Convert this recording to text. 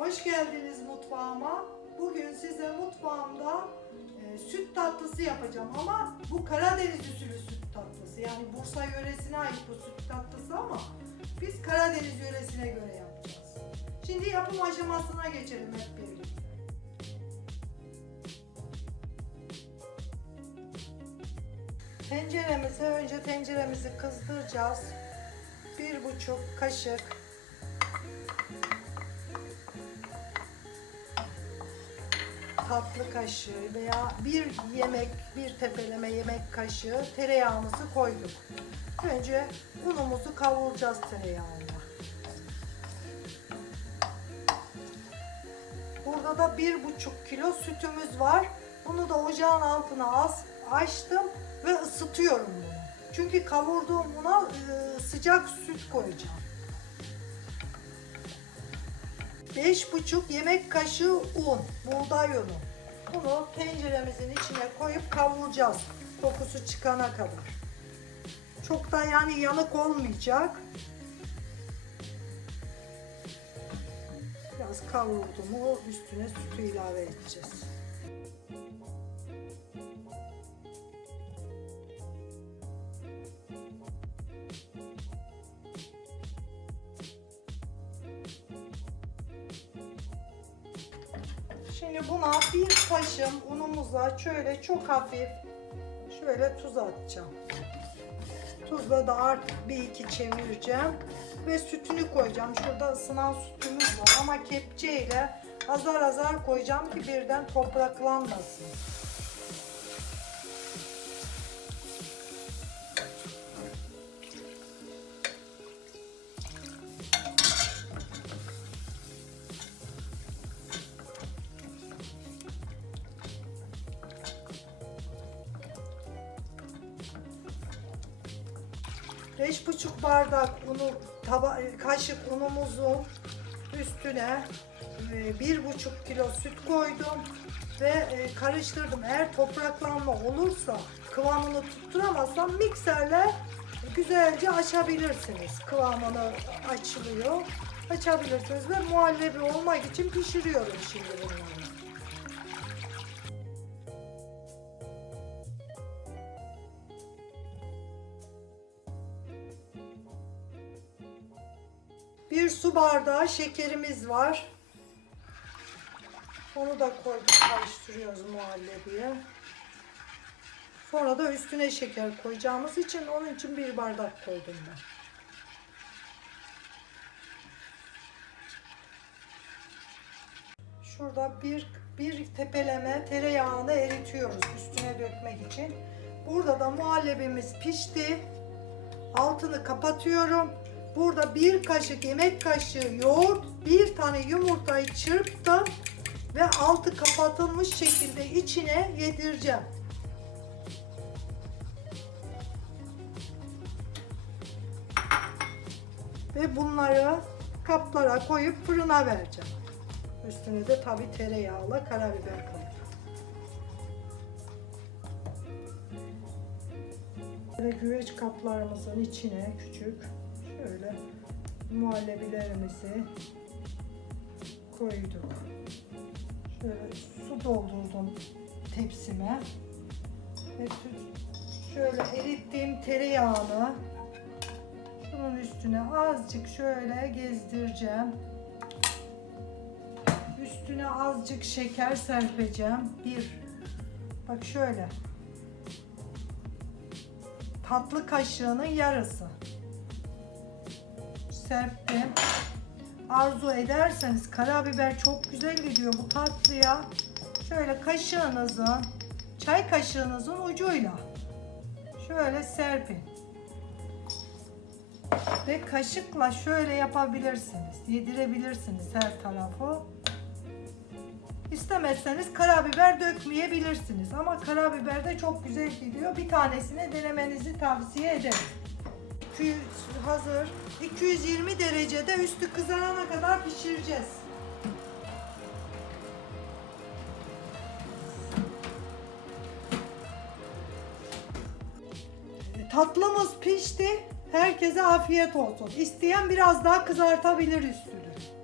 Hoş geldiniz mutfağıma. Bugün size mutfağımda e, süt tatlısı yapacağım ama bu Karadeniz usulü süt tatlısı. Yani Bursa yöresine ait bu süt tatlısı ama biz Karadeniz yöresine göre yapacağız. Şimdi yapım aşamasına geçelim hep birlikte. Tenceremizi önce tenceremizi kızdıracağız. Bir buçuk kaşık tatlı kaşığı veya bir yemek, bir tepeleme yemek kaşığı tereyağımızı koyduk. Önce unumuzu kavuracağız tereyağında. Burada da bir buçuk kilo sütümüz var. Bunu da ocağın altına az açtım ve ısıtıyorum bunu. Çünkü kavurduğum buna e, sıcak süt koyacağım. Beş buçuk yemek kaşığı un, buğday unu. Bunu tenceremizin içine koyup kavuracağız kokusu çıkana kadar. Çok da yani yanık olmayacak. Biraz kavurdu mu üstüne sütü ilave edeceğiz. Şimdi buna bir taşım unumuza şöyle çok hafif şöyle tuz atacağım. Tuzla da artık bir iki çevireceğim ve sütünü koyacağım. Şurada ısınan sütümüz var ama kepçeyle azar azar koyacağım ki birden topraklanmasın. Beş buçuk bardak unu, taba, kaşık unumuzun üstüne e, bir buçuk kilo süt koydum ve e, karıştırdım. Eğer topraklanma olursa kıvamını tutturamazsam mikserle güzelce açabilirsiniz. Kıvamını açılıyor. Açabilirsiniz ve muhallebi olmak için pişiriyorum şimdi bunları. Bir su bardağı şekerimiz var. Onu da koyduk karıştırıyoruz muhallebiye. Sonra da üstüne şeker koyacağımız için onun için bir bardak koydum ben. Şurada bir, bir tepeleme tereyağını eritiyoruz üstüne dökmek için. Burada da muhallebimiz pişti. Altını kapatıyorum. Burada bir kaşık yemek kaşığı yoğurt, bir tane yumurtayı çırptım ve altı kapatılmış şekilde içine yedireceğim. Ve bunları kaplara koyup fırına vereceğim. Üstüne de tabi tereyağla karabiber koyacağım. Böyle güveç kaplarımızın içine küçük şöyle muhallebilerimizi koyduk. Şöyle su doldurdum tepsime. Ve şöyle erittiğim tereyağını şunun üstüne azıcık şöyle gezdireceğim. Üstüne azıcık şeker serpeceğim. Bir, bak şöyle. Tatlı kaşığının yarısı serptim. Arzu ederseniz karabiber çok güzel gidiyor bu tatlıya. Şöyle kaşığınızın, çay kaşığınızın ucuyla şöyle serpin. Ve kaşıkla şöyle yapabilirsiniz. Yedirebilirsiniz her tarafı. İstemezseniz karabiber dökmeyebilirsiniz. Ama karabiber de çok güzel gidiyor. Bir tanesini denemenizi tavsiye ederim. 200 hazır. 220 derecede üstü kızarana kadar pişireceğiz. Tatlımız pişti. Herkese afiyet olsun. İsteyen biraz daha kızartabilir üstünü.